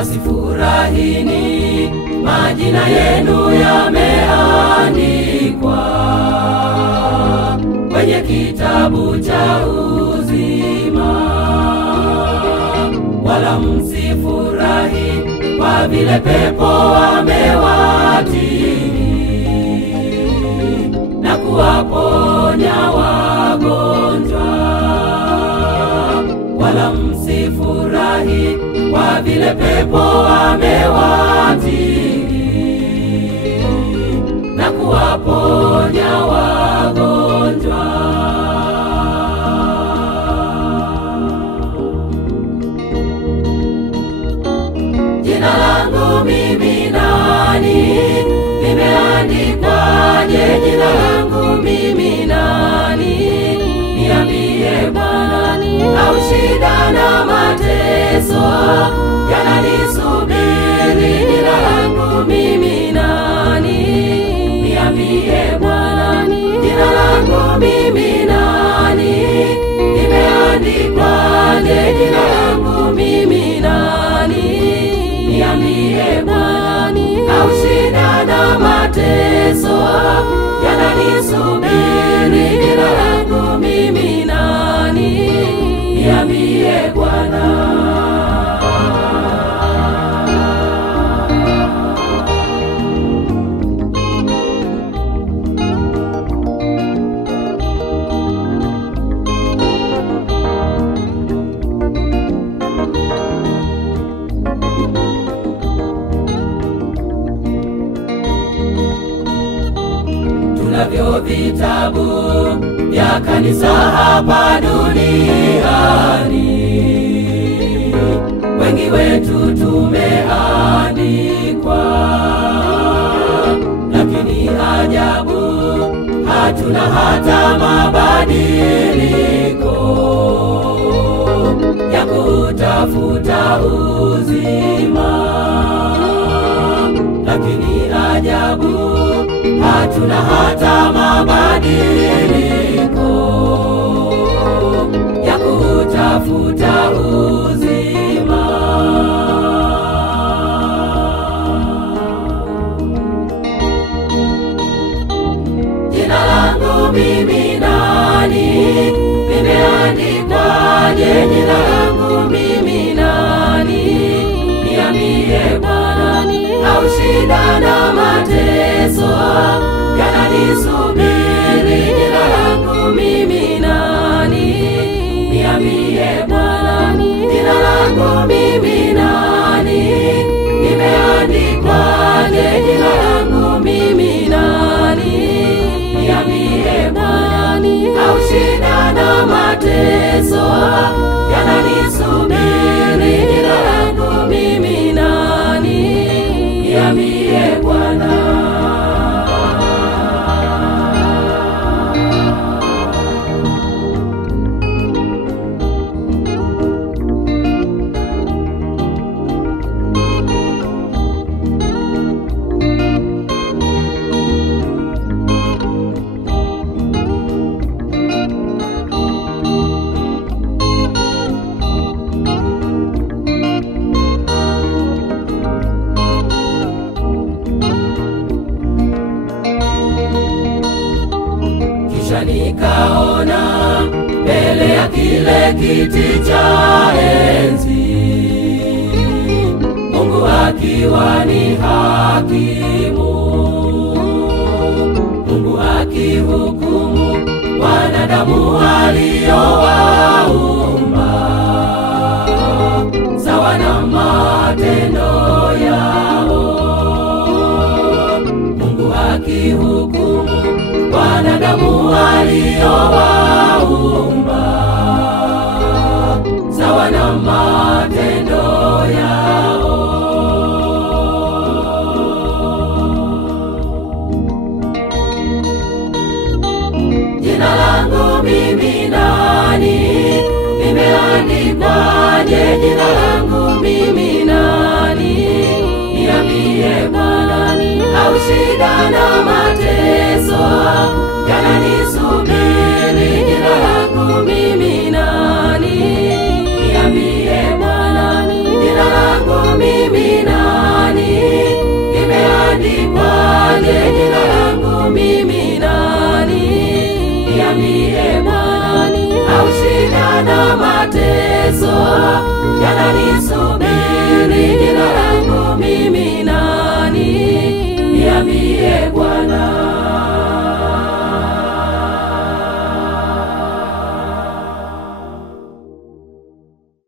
basi furahini, majina yenu yameandikwa kwenye kitabu cha uzima. Wala msifurahi kwa vile pepo wamewatii na kuwaponya wagonjwa. Wala msifurahi kwa vile pepo wamewatii na kuwaponya wagonjwa. Jina langu mimi nani? Limeandikwaje jina langu mimi nani? Niambie Bwana, au shida na mateso yananisubiri? Jina langu mimi nani? Niambie Bwana, jina langu mimi nani? Limeandikwaje jina langu mimi nani? Niambie Bwana, au shida na mateso yananisubiri? Jina langu mimi nani? Niambie Bwana. Tunavyo vitabu vya kanisa hapa duniani, wengi wetu tumeandikwa, lakini ajabu hatuna hata mabadiliko ya kutafuta uzima. Lakini ajabu hatuna hata mabadiliko ya kutafuta uzima. Jina langu mimi nani? Limeandikwaje jina langu mimi nani? Niambie Bwana, au shida na mateso yananisubiri? Jina langu mimi nani? Niambie Bwana, jina langu mimi nani? Limeandikwaje jina langu mimi nani? Niambie Bwana, au shida na mateso yananisubiri? Jina langu mimi nani? Niambie Bwana. Nikaona mbele ya kile kiti cha enzi, Mungu akiwa ni hakimu, Mungu akihukumu wanadamu aliowaumba sawa na matendo yao. Mungu akihukumu wanadamu aliowaumba sawa na matendo yao. Jina langu mimi nani? Limeandikwaje jina langu mimi nani? Niambie Bwana, au shida na mateso yananisubiri? Jina langu mimi nani? Niambie Bwana, jina langu mimi mateso yananisubiri. Jina langu mimi nani? Niambie Bwana.